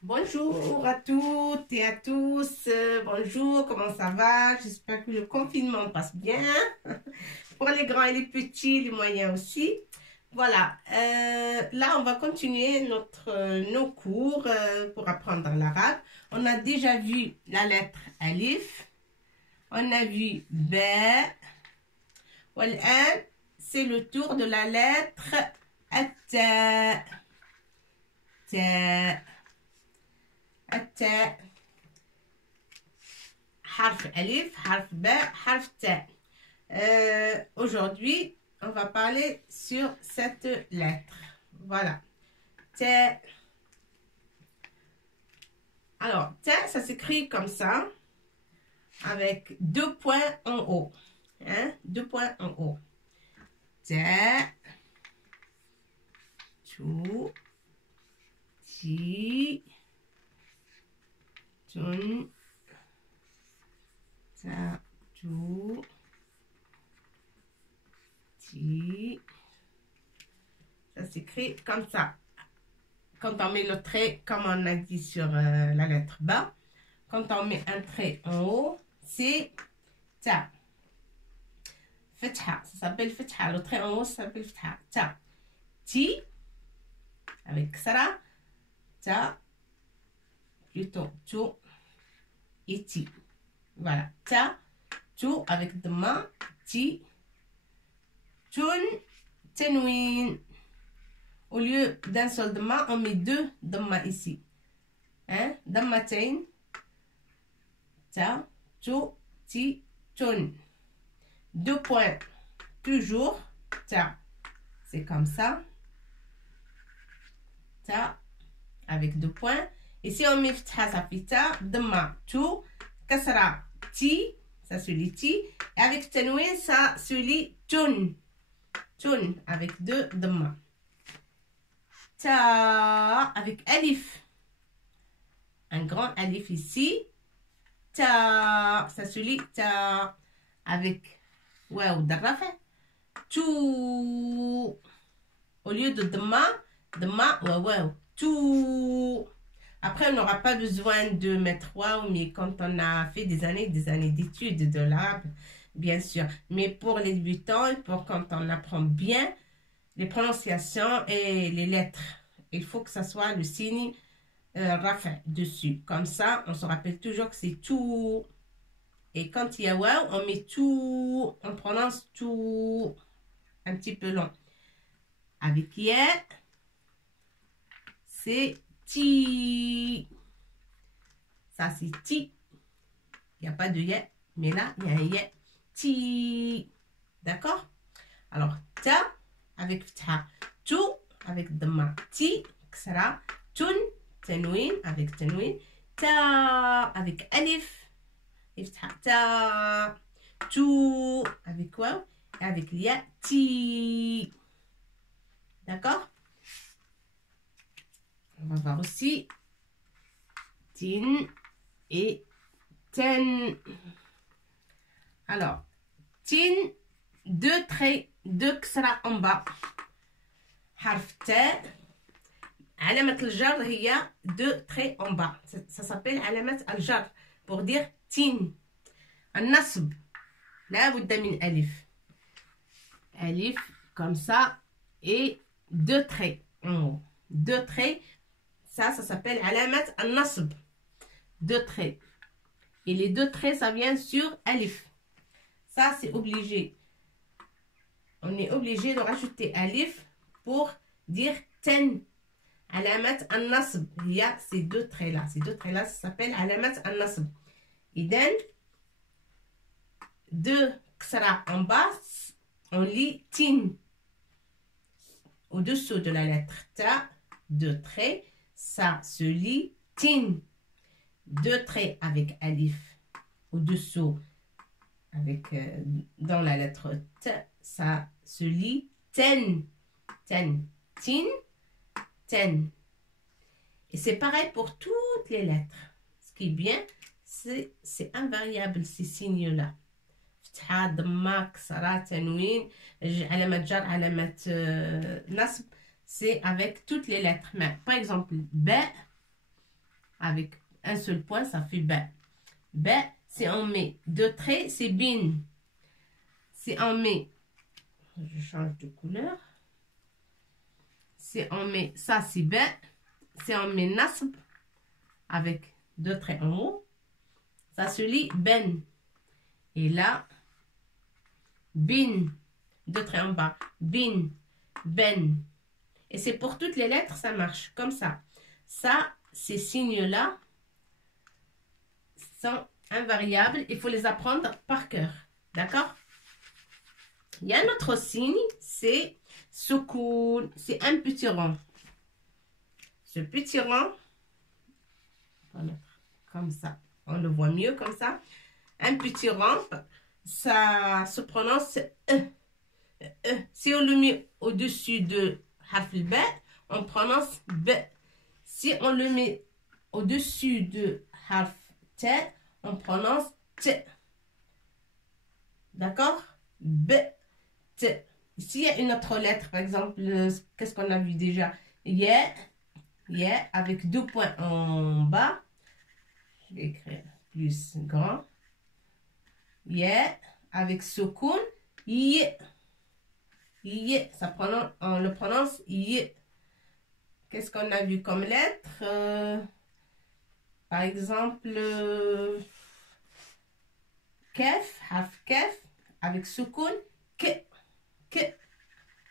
Bonjour à toutes et à tous. Bonjour, comment ça va? J'espère que le confinement passe bien. Pour les grands et les petits, les moyens aussi. Voilà, là on va continuer nos cours pour apprendre l'arabe. On a déjà vu la lettre Alif. On a vu B. والآن, c'est le tour de la lettre التاء. تاء. التاء. حرف ألف, حرف باء, حرف تاء. Aujourd'hui, on va parler sur cette lettre. Voilà. Tاء. Alors, tاء, ça s'écrit comme ça, avec 2 points en haut. Hein? 2 points en haut. تاء. تو. تي. تن. تا. تو. تي. Ça s'écrit comme ça. Quand on met le trait, comme on a dit sur la lettre bas, quand on met un trait en haut, c'est ta. Fetha, ça s'appelle fetha. Le trait en haut, ça s'appelle fetha. Ta. Ti, avec Sara. Ta, plutôt tu et ti. Voilà. Ta, tu avec demain. Ti. Tun, tenwin. Au lieu d'un seul dhamma, on met 2 dhamma ici. Hein? Dhammatain. Ta, tu, ti, tun. 2 points. Toujours. Ta. C'est comme ça. Ta. Avec 2 points. Et si on met ftha, ça fait ta. Dhamma, tu. Kasra, ti. Ça se lit ti. Et avec tanwin, ça se lit tun. Tun. Avec 2 dhamma. Ta avec alif. Un grand alif ici. Ta, ça se lit ta avec waouh d'arrafa. Tu. Au lieu de demain, waouh. Tu. Après, on n'aura pas besoin de mettre waouh, mais quand on a fait des années d'études de l'arabe, bien sûr. Mais pour les débutants, pour quand on apprend bien les prononciations et les lettres, il faut que ça soit le signe rafa dessus. Comme ça, on se rappelle toujours que c'est tout. Et quand il y a waouh, on met tout, on prononce tout un petit peu long. Avec ya, c'est ti. Ça, c'est ti. Il n'y a pas de ya, mais là, il y a un ya. Ti. D'accord? Alors, ta avec ftha. Tu avec dhamma. Ti, ksara. Tun, tanwin avec tanwin. Ta avec alif. Ftha. Ta. Tu avec waouh. Et avec lia. Ti. D'accord? On va voir aussi tin et ten. Alors, tin, 2 traits, 2 كسرة en bas. حرف تاء. علامة الجر هي 2 traits en bas. Ça s'appelle علامة الجر pour dire tin. النصب لا بد من ألف. ألف comme ça et 2 traits en haut. 2 traits. Ça s'appelle علامة النصب. 2 traits. Et les 2 traits, ça vient sur alif. Ça, c'est obligé. On est obligé de rajouter alif pour dire ten. Alamat al-nasb. Il y a ces 2 traits-là. Ces 2 traits-là, ça s'appelle alamat al-nasb. Iden, 2 ksara en bas, on lit tin. Au-dessous de la lettre ta, 2 traits, ça se lit tin. 2 traits avec alif. Au-dessous, avec dans la lettre T, ça se lit ten. Ten. Tin. Ten. Et c'est pareil pour toutes les lettres. Ce qui est bien, c'est invariable ces signes-là. Ftha, dhamma, ksara, tanwin, alamat jar, alamat nasb, c'est avec toutes les lettres. Mais par exemple, ba, avec un seul point, ça fait B. B, si on met 2 traits, c'est bin. Si on met, je change de couleur. Si on met ça, c'est B. Si on met nasb avec 2 traits en haut, ça se lit ben. Et là, bin, 2 traits en bas, bin, ben. Et c'est pour toutes les lettres, ça marche comme ça. Ça, ces signes-là sont invariables. Il faut les apprendre par cœur. D'accord? Il y a un autre signe, c'est soukoun. C'est un petit rond. Ce petit rond, on va mettre comme ça. On le voit mieux comme ça. Un petit rond, ça se prononce E. Si on le met au-dessus de harf B, on prononce B. Si on le met au-dessus de harf T, on prononce T. D'accord? B, T. S'il y a une autre lettre, par exemple, qu'est-ce qu'on a vu déjà? Yeah, avec 2 points en bas. Je vais écrire plus grand. Yeah, avec soukoun. Y. On le prononce y. Qu'est-ce qu'on a vu comme lettre? Par exemple, kef, harf kef, avec soukoun, ke.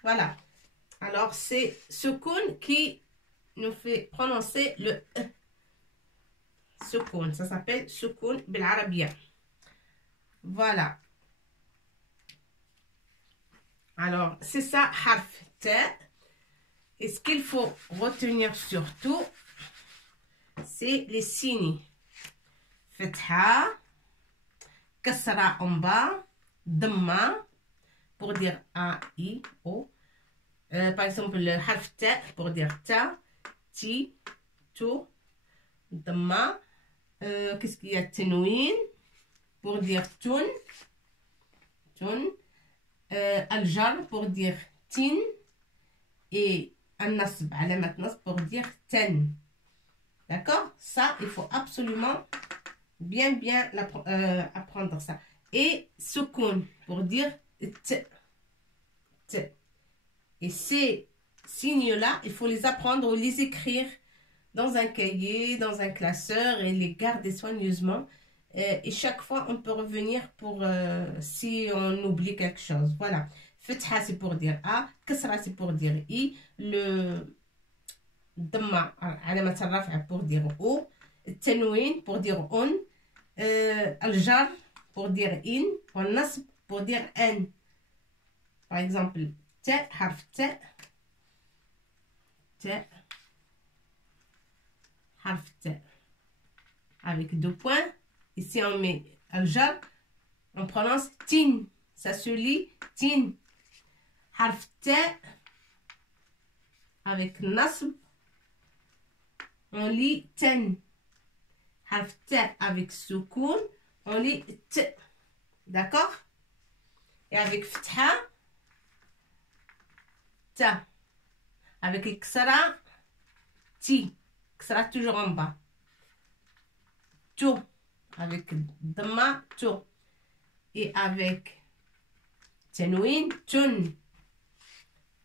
Voilà. Alors, c'est soukoun qui nous fait prononcer le E. Soukoun, ça s'appelle soukoun بالعربية. Voilà. Alors, c'est ça, harf T. Et ce qu'il faut retenir surtout, c'est les signes. Fetha, kasra en bas, dhamma, pour dire A, I, O. Par exemple, le harf T, pour dire ta, ti, to, dhamma. Qu'est-ce qu'il y a? Tenouin, pour dire tun. Al-jar pour dire tin et al-nasb, alamat nasb pour dire ten. D'accord? Ça, il faut absolument bien apprendre ça. Et soukoun pour dire t. Et ces signes-là, il faut les apprendre ou les écrire dans un cahier, dans un classeur et les garder soigneusement. Et chaque fois, on peut revenir pour si on oublie quelque chose. Voilà. Fetha, c'est pour dire A. Kasra, c'est pour dire I. Le Dhamma, alamat al-raf'a pour dire O. Tenouin pour dire on. Al-jar pour dire in. Al-nasb pour dire n. Par exemple, T, harf T. Harf T. Avec 2 points. Ici, on met al-jar, on prononce tin. Ça se lit tin. Harf T avec nasb, on lit ten. Harf T avec soukoun, on lit t. D'accord? Et avec fetha, ta. Avec ksara, ti. Ksara toujours en bas. To. Avec dhamma, to. Et avec tenouin, tun.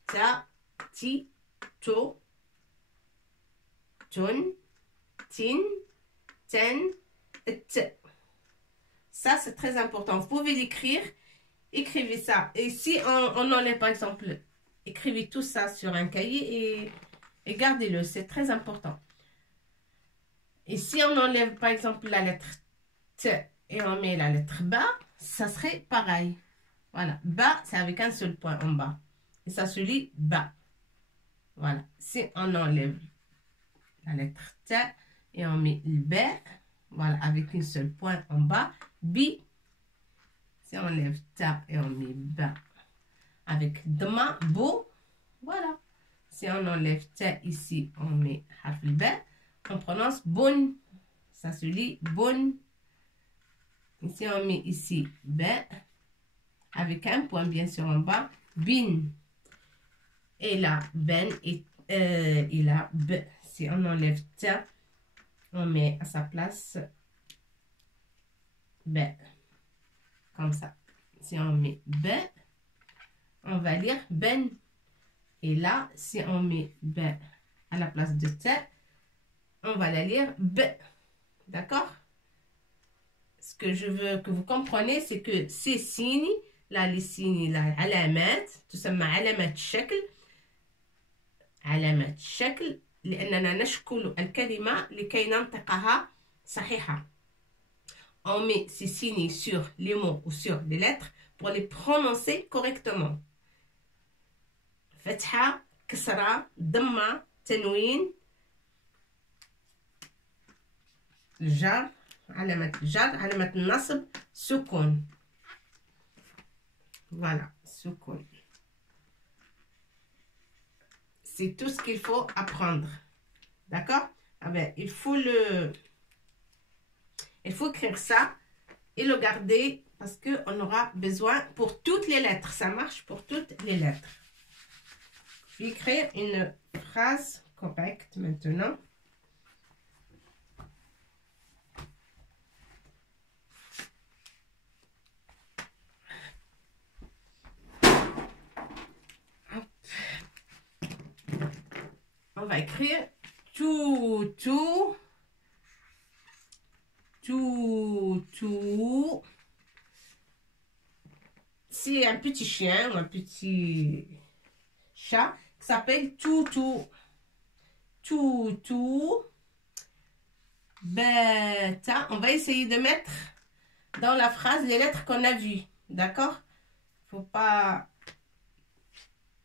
Ta, ti, to, tun, tin, ten, t. Ça, c'est très important. Vous pouvez l'écrire. Écrivez ça. Et si on enlève, par exemple, écrivez tout ça sur un cahier et gardez-le. C'est très important. Et si on enlève, par exemple, la lettre T et on met la lettre Ba, ça serait pareil. Voilà. Ba, c'est avec un seul point en bas. Et ça se lit Ba. Voilà. Si on enlève la lettre T et on met le B, voilà, avec un seul point en bas, Bi. Si on enlève Ta et on met Ba, avec Dma, Bo, voilà. Si on enlève T ici, on met harf B, on prononce Bon. Ça se lit Bon. Ici, on met ici B, avec un point bien sûr en bas, Bin. Et là, Ben et là, B. Si on enlève T on met à sa place B. Comme ça. Si on met B, on va lire ben. Et là, si on met B à la place de T, on va la lire B. D'accord? Ce que je veux que vous compreniez, c'est que ces signes, là, les signes, là, علامات تسمى علامات شكل. علامات شكل لأننا نشكل الكلمة لكي ننطقها صحيحة. On met ces signes sur les mots ou sur les lettres pour les prononcer correctement. فتحة, كسرة, ضمة, تنوين, الجر, علامة الجر, علامة النصب, سكون. Voilà, سكون. C'est tout ce qu'il faut apprendre. D'accord? Ah ben, il faut écrire ça et le garder parce qu'on aura besoin pour toutes les lettres. Ça marche pour toutes les lettres. Je vais écrire une phrase correcte maintenant. Hop. On va écrire tout. C'est un petit chien ou un petit chat qui s'appelle Toutou. Toutou. Bêta. On va essayer de mettre dans la phrase les lettres qu'on a vues. D'accord? Faut pas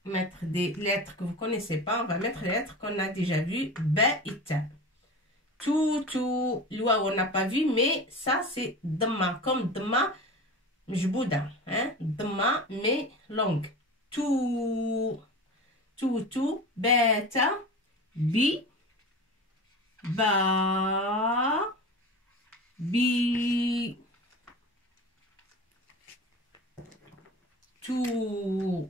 mettre des lettres que vous connaissez pas. On va mettre les lettres qu'on a déjà vues. Bêta. Toutou. L'oua, on n'a pas vu, mais ça c'est dama. Comme dama. Mjbouda, hein? Dma, mais longue. Tout, bêta, bi, ba, bi. Tout,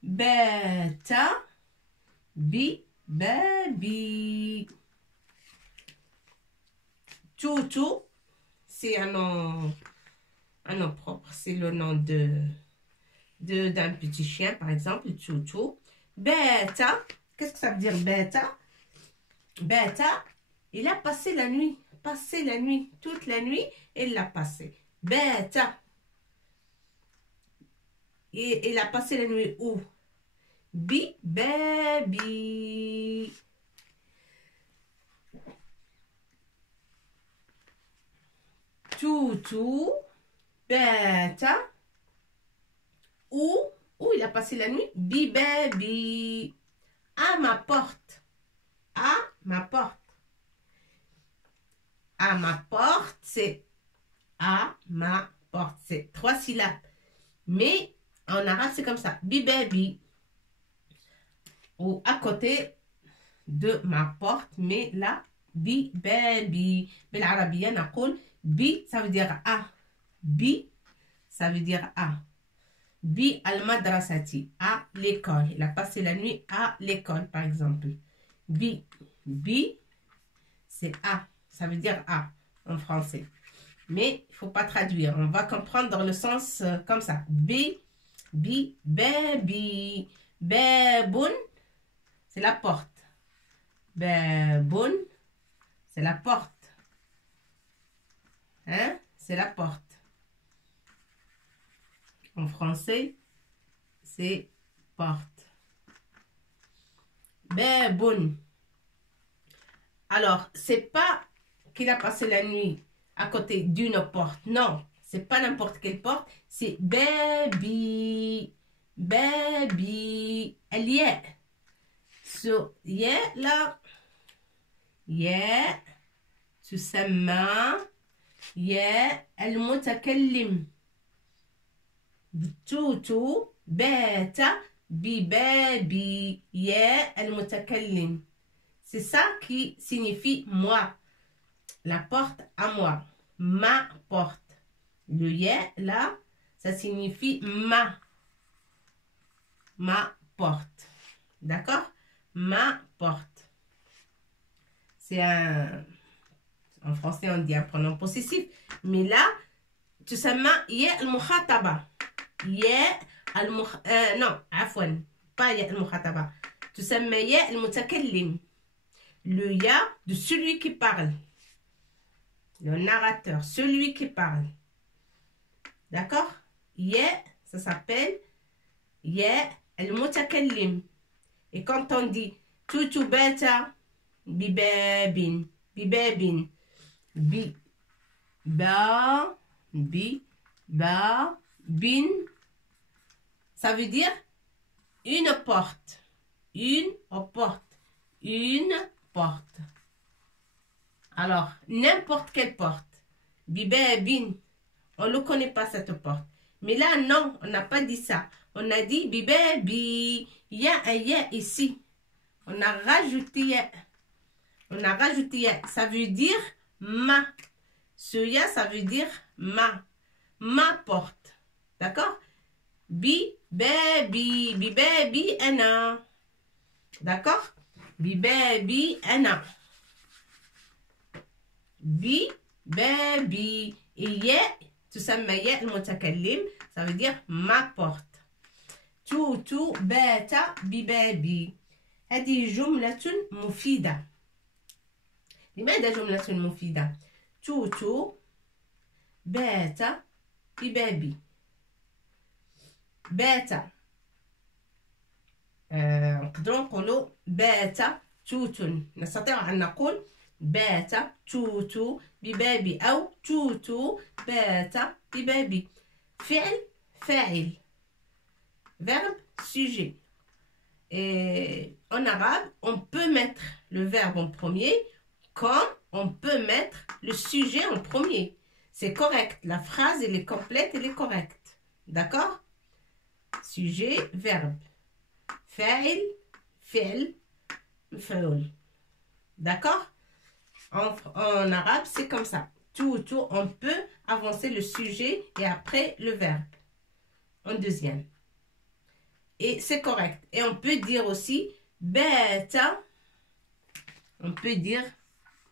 bêta, bi, baby. Tout. C'est un nom propre. C'est le nom d'un petit chien, par exemple, Toutou. Bêta. Qu'est-ce que ça veut dire, bêta? Bêta, il a passé la nuit. Passé la nuit. Toute la nuit, il l'a passé. Bêta. Et il a passé la nuit où? Bi, baby. Toutou, bêta, où il a passé la nuit, bi baby, à ma porte, à ma porte. À ma porte, c'est à ma porte, c'est 3 syllabes. Mais en arabe, c'est comme ça, bi baby, ou à côté de ma porte, mais là, bi baby. بالعربية نقول bi, ça veut dire à. Bi, ça veut dire à. Bi al-madrasati, à l'école. Il a passé la nuit à l'école, par exemple. Bi, c'est à. Ça veut dire à en français. Mais il ne faut pas traduire. On va comprendre dans le sens comme ça. Bi, baby. Baboun, c'est la porte. Baboun, c'est la porte. Hein? C'est la porte. En français, c'est porte. Baboun. Alors, c'est pas qu'il a passé la nuit à côté d'une porte. Non, c'est pas n'importe quelle porte. C'est baby. Baby. الياء. So, ياء là. ياء تسمى ياء المتكلم. توتو بات ببابي ياء المتكلم. C'est ça qui signifie moi. La porte à moi. Ma porte. Le ya là, ça signifie ma. Ma porte. D'accord? Ma porte. c'est un... En français, on dit un pronom possessif. Mais là, تسمى ياء المخاطبة. ياء non, عفوا. Pas ياء المخاطبة. تسمى ياء المتكلم. Le ya de celui qui parle. Le narrateur, celui qui parle. D'accord? Ya, ça s'appelle ya المتكلم. Et quand on dit tutu bata bibabin, bibabin, bi, ba, bi, ba, bin, ça veut dire une porte. Une porte. Une porte. Alors, n'importe quelle porte. Bibabin. On ne connaît pas cette porte. Mais là, non, on n'a pas dit ça. On a dit bibabi. Il y a un ya ici. On a rajouté ya. On a rajouté ya. Ça veut dire ma. Ce ya, ça veut dire ma. Ma porte. D'accord? Bibabi. Bibabi ana. D'accord? Bibabi ana. Bibabi. Et ya, تسمى ياء المتكلم. Ça veut dire ma porte. توتو بات ببابي. هذه جملة مفيدة. لماذا جملة مفيدة؟ توتو بات ببابي. بات نقدروا نقولوا بات توت. نستطيع أن نقول بات توتو ببابي أو توتو بات ببابي. فعل فاعل. Verbe, sujet. Et en arabe, on peut mettre le verbe en premier comme on peut mettre le sujet en premier. C'est correct. La phrase, elle est complète, elle est correcte. D'accord? Sujet, verbe. Fa'il, fi'l, maf'oul. D'accord? En arabe, c'est comme ça. Tout, on peut avancer le sujet et après le verbe. En deuxième. Et c'est correct. Et on peut dire aussi bêta. On peut dire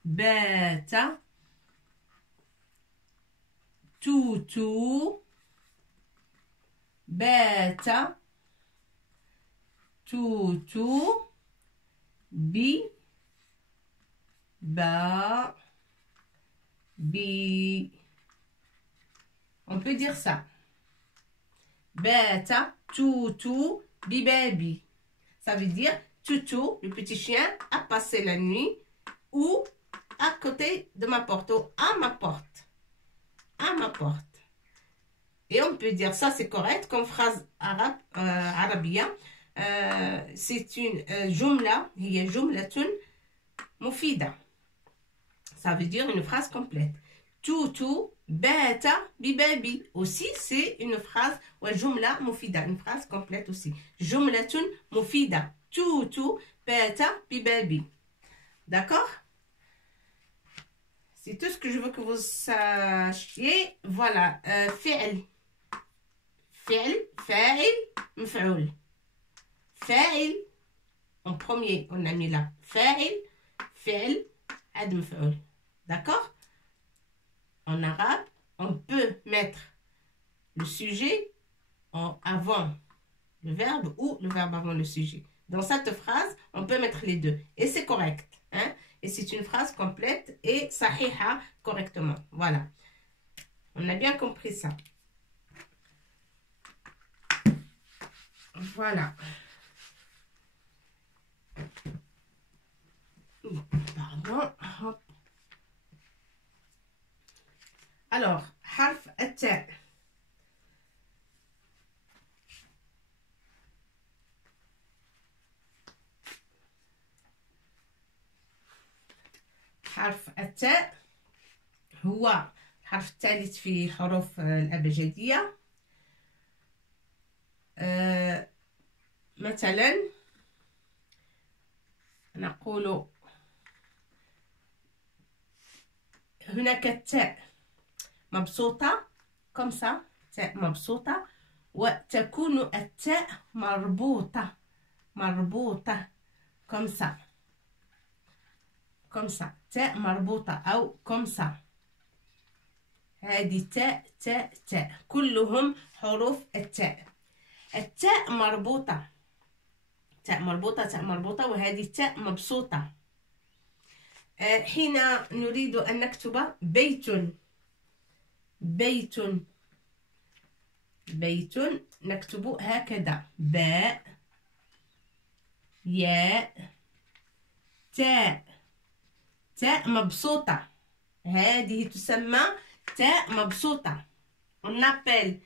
bêta. Toutou. Bêta. Toutou. Bi. Ba. Bi. On peut dire ça. Bêta, toutou, bibabi. Ça veut dire toutou, le petit chien, a passé la nuit ou à côté de ma porte ou à ma porte. À ma porte. Et on peut dire ça, c'est correct comme phrase arabe, arabia. C'est une jumla, hiya jumlatun mufida. Ça veut dire une phrase complète. Toutou, bata, bibabi. Aussi, c'est une phrase, ou jumla mufida, une phrase complète aussi. Jumlatun mufida. Toutou, bata, bibabi. D'accord? C'est tout ce que je veux que vous sachiez. Voilà. Fi'l. Fi'l, fa'il, mf'oul. Fa'il, en premier, on a mis là. Fa'il, fi'l, ad mf'oul. D'accord? En arabe, on peut mettre le sujet avant le verbe ou le verbe avant le sujet. Dans cette phrase, on peut mettre les deux. Et c'est correct. Hein? Et c'est une phrase complète et sahiha correctement. Voilà. On a bien compris ça. Voilà. Pardon. Hop. Alors, حرف التاء. حرف التاء هو الحرف الثالث في حروف الأبجدية. مثلا نقول هناك التاء مبسوطة comme ça، تاء مبسوطة، وتكون التاء مربوطة comme ça comme ça. تاء مربوطة أو comme ça. هذه تاء تاء تاء كلهم حروف التاء. التاء مربوطة، تاء مربوطة تاء مربوطة، وهذه تاء مبسوطة. حين نريد أن نكتب بيت، بيت بيت نكتب هكذا باء ياء تاء، تاء مبسوطة، هذه تسمى تاء مبسوطة. On appelle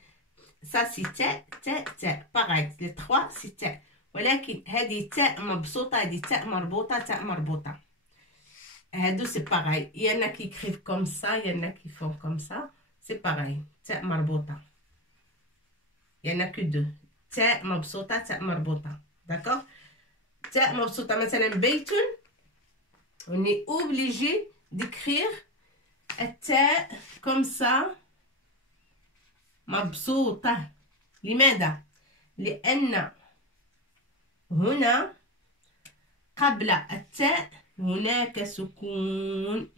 ça c'est تاء تاء تاء pareil les trois c'est تاء، ولكن هذه تاء مبسوطة، هذه تاء مربوطة، تاء مربوطة. هادو c'est pareil. Il y en a qui écrivent comme ça, il y en a qui font comme ça. C'est pareil. تاء مربوطة. Il y en a que deux. تاء مبسوطة تاء مربوطة. D'accord? تاء مبسوطة مثلا بيت. On est obligé d'écrire التاء comme ça. مبسوطة. لماذا؟ لأن هنا قبل التاء هناك سكون،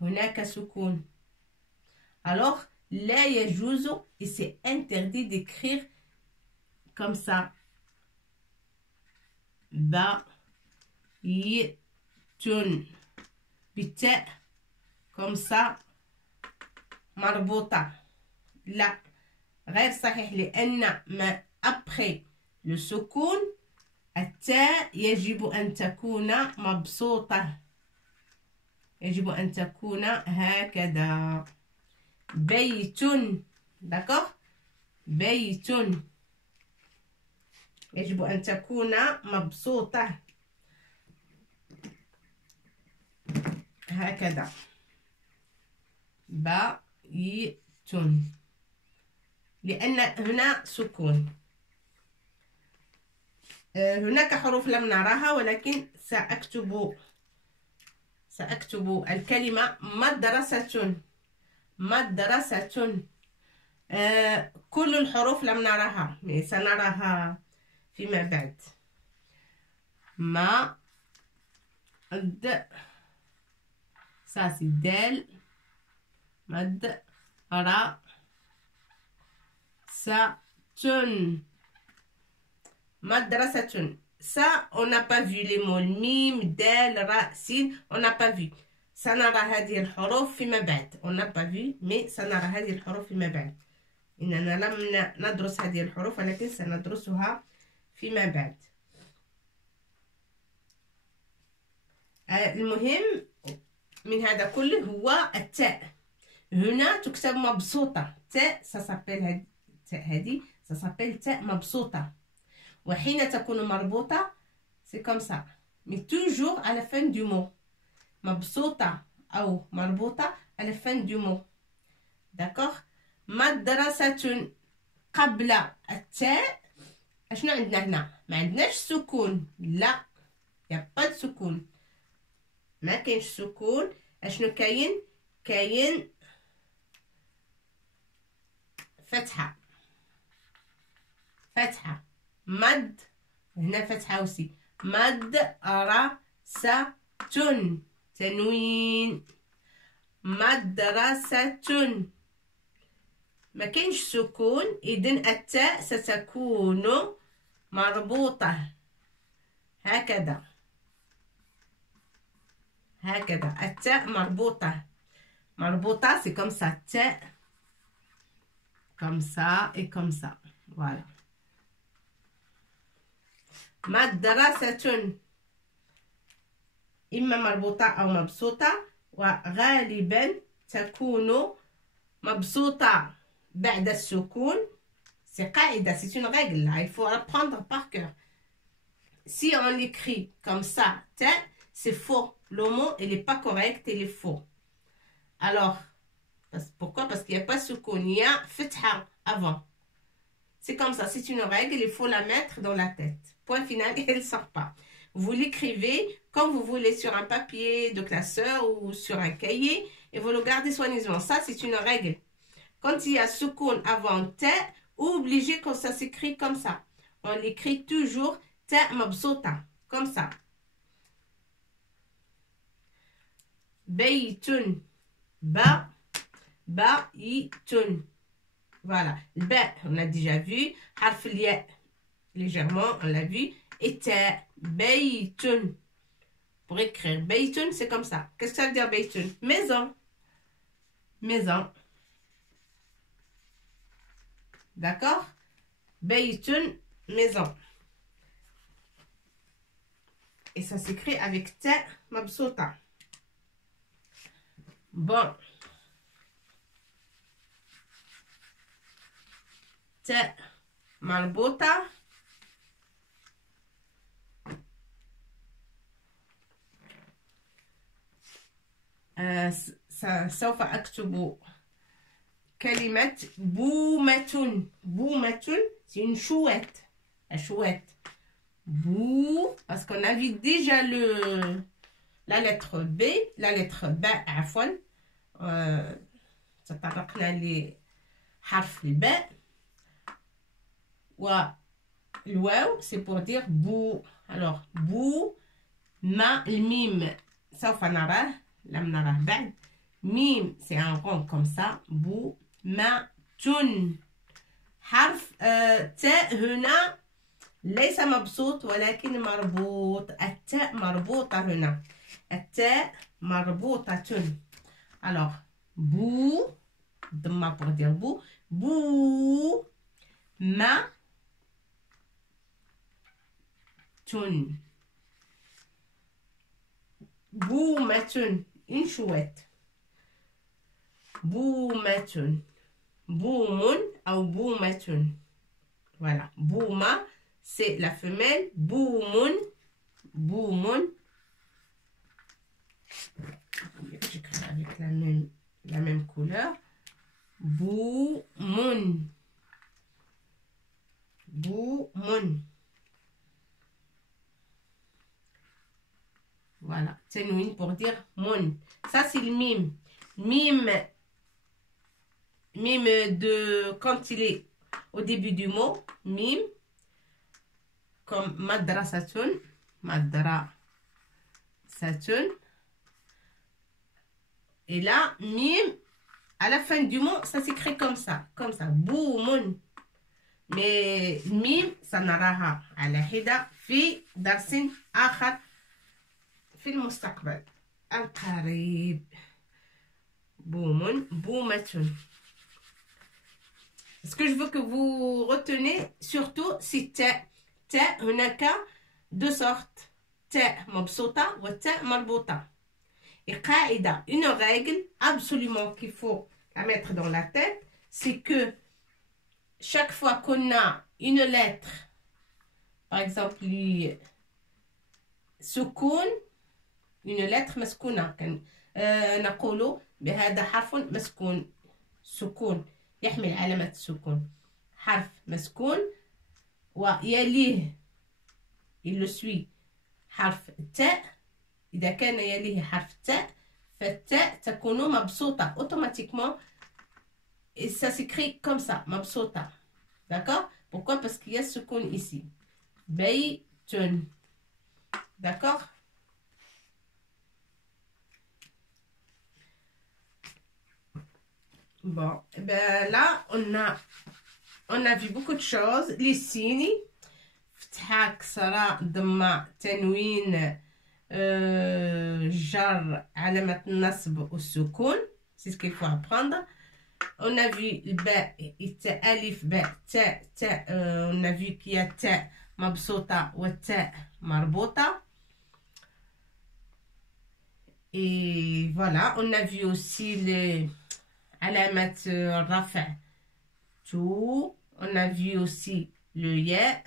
هناك سكون. Alors, لا يجوز et c'est interdit d'écrire comme ça. بيت بالتاء comme ça مربوطة. لا، غير صحيح، لأن ما après le سكون التاء يجب أن تكون مبسوطة، يجب أن تكون هكذا بيت. d'accord بيت يجب أن تكون مبسوطة هكذا بيت، لأن هنا سكون. هناك حروف لم نراها ولكن سأكتب الكلمة مدرسة، مدرسة. كل الحروف لم نراها، سنراها فيما بعد. ما د ساسي دال مد را ساتن مدرسة. Ça, on n'a pas vu les mots mim, dal, ra, sin, on n'a pas vu. سنرى هذه الحروف فيما بعد. On n'a pas vu, mais سنرى هذه الحروف فيما بعد. إننا لم ندرس هذه الحروف ولكن سندرسها فيما بعد. المهم من هذا كله هو التاء. هنا تكتب مبسوطة. تاء سأسابيل هذه سأسابيل تاء مبسوطة. وحين تكون مربوطة c'est comme ça mais toujours à la fin du mot. مبسوطة أو مربوطة à la fin du mot. d'accord. مدرسة قبل التاء أشنو عندنا هنا؟ ما عندناش سكون، لا يا با د سكون، ما كاينش سكون. أشنو كاين؟ كاين فتحة، فتحة مد هنا فتحة وسي. مد رسة تنوين مدرسة ما كاينش سكون، إذن التاء ستكون مربوطة هكذا، هكذا التاء مربوطة. مربوطة سي كوم سا، التاء كوم سا اي كوم سا. فوالا. مدرسة إما مربوطة أو مبسوطة، وغالبا تكون مبسوطة بعد السكون. سي قاعدة، سي une règle, il faut apprendre par cœur. Si on l'écrit comme ça, c'est faux. Le mot, il n'est pas correct, il est faux. Alors, pourquoi? Parce qu'il n'y a pas soukoun, il y a fetha avant. C'est comme ça, c'est une règle, il faut la mettre dans la tête. Point final, elle ne sort pas. Vous l'écrivez comme vous voulez sur un papier de classeur ou sur un cahier et vous le gardez soigneusement. Ça, c'est une règle. Quand il y a soukoun avant ta, obligé que ça s'écrit comme ça. On l'écrit toujours ta mabsota, comme ça. بيت بيت. Voilà. Le B, on a déjà vu. حرف الياء légèrement, on l'a vu. Et ta بيت. Pour écrire بيت, c'est comme ça. Qu'est-ce que ça veut dire بيت? Maison. Maison. D'accord? بيت, maison. Et ça s'écrit avec ta mabsouta. Bon. Ta marbuta. سوف أكتب كلمة بومة. بومة, c'est une chouette. La chouette. Bou, parce qu'on a vu déjà la lettre B, la lettre B, عفوا. تطرقنا لحرف الباء. والواو, c'est pour dire bou. Alors, bou, ma, le mime, سوف نراه. لم نراه بعد. ميم, c'est un rond comme ça. بو, ما, تن. حرف تاء هنا ليس مبسوط ولكن مربوط. التاء مربوطة هنا. التاء مربوطة. alors بو ضمة pour dire بو. بو ما تن. بومة, une chouette. بومة. بوم ou بومة. Voilà. Bouma, c'est la femelle. Boumoun. Boumoun. J'écris avec la même couleur. Boumoun. Boumoun. Voilà. C'est une pour dire moun. Ça, c'est le mime. Mime. Mime de quand il est au début du mot, mime, comme madrasatun, madrasatun. Et là, mime, à la fin du mot, ça s'écrit comme ça, boumoun. Mais mime, ça نراها على حدة في درس آخر في المستقبل القريب. بومون, بومة. Ce que je veux que vous retenez surtout, c'est ta. Ta, هناك deux sortes. Ta mabsouta ou ta marbuta. Et qaïda, une règle absolument qu'il faut la mettre dans la tête, c'est que chaque fois qu'on a une lettre, par exemple, سكون, une lettre مسكونة, نقول بهذا حرف مسكون. سكون يحمل علامة السكون. حرف مسكون ويليه il le suit حرف تاء. إذا كان يليه حرف تاء فالتاء تكون مبسوطة automatiquement et ça s'écrit comme ça, مبسوطة. D'accord? Pourquoi? Parce qu'il y a سكون ici. بيتون. D'accord? Bon, ben là, on a vu beaucoup de choses. Les signes. فتحة, كسرة, ضمة, تنوين, جر, علامة النصب والسكون. C'est ce qu'il faut apprendre. On a vu le ba, alif, ba, ta, ta. On a vu qu'il y a ta mabsouta ou ta marbota. Et voilà, on a vu aussi les علامة الرفع تو. On a vu aussi le ya.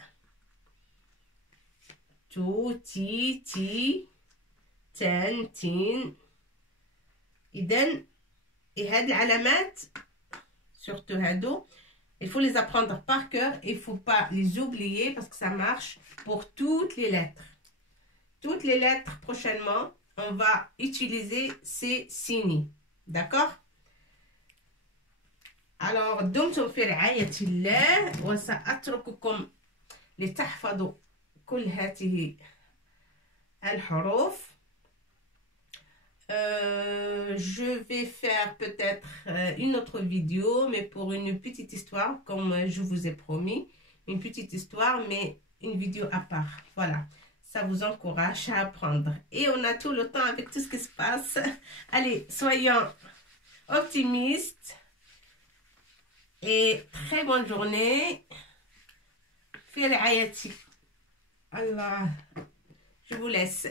تو, تي, تي, تن, تين. إذن هذه العلامات surtout هادو il faut les apprendre par cœur. Il faut pas les oublier parce que ça marche pour toutes les lettres. Toutes les lettres prochainement on va utiliser ces signes. D'accord? Alors دمتم في رعاية الله وسأترككم لتحفظوا كل هذه الحروف. Je vais faire peut-être une autre vidéo, mais pour une petite histoire, comme je vous ai promis. Une petite histoire, mais une vidéo à part. Voilà, ça vous encourage à apprendre. Et on a tout le temps avec tout ce qui se passe. Allez, soyons optimistes. Et très bonne journée. Allah, je vous laisse.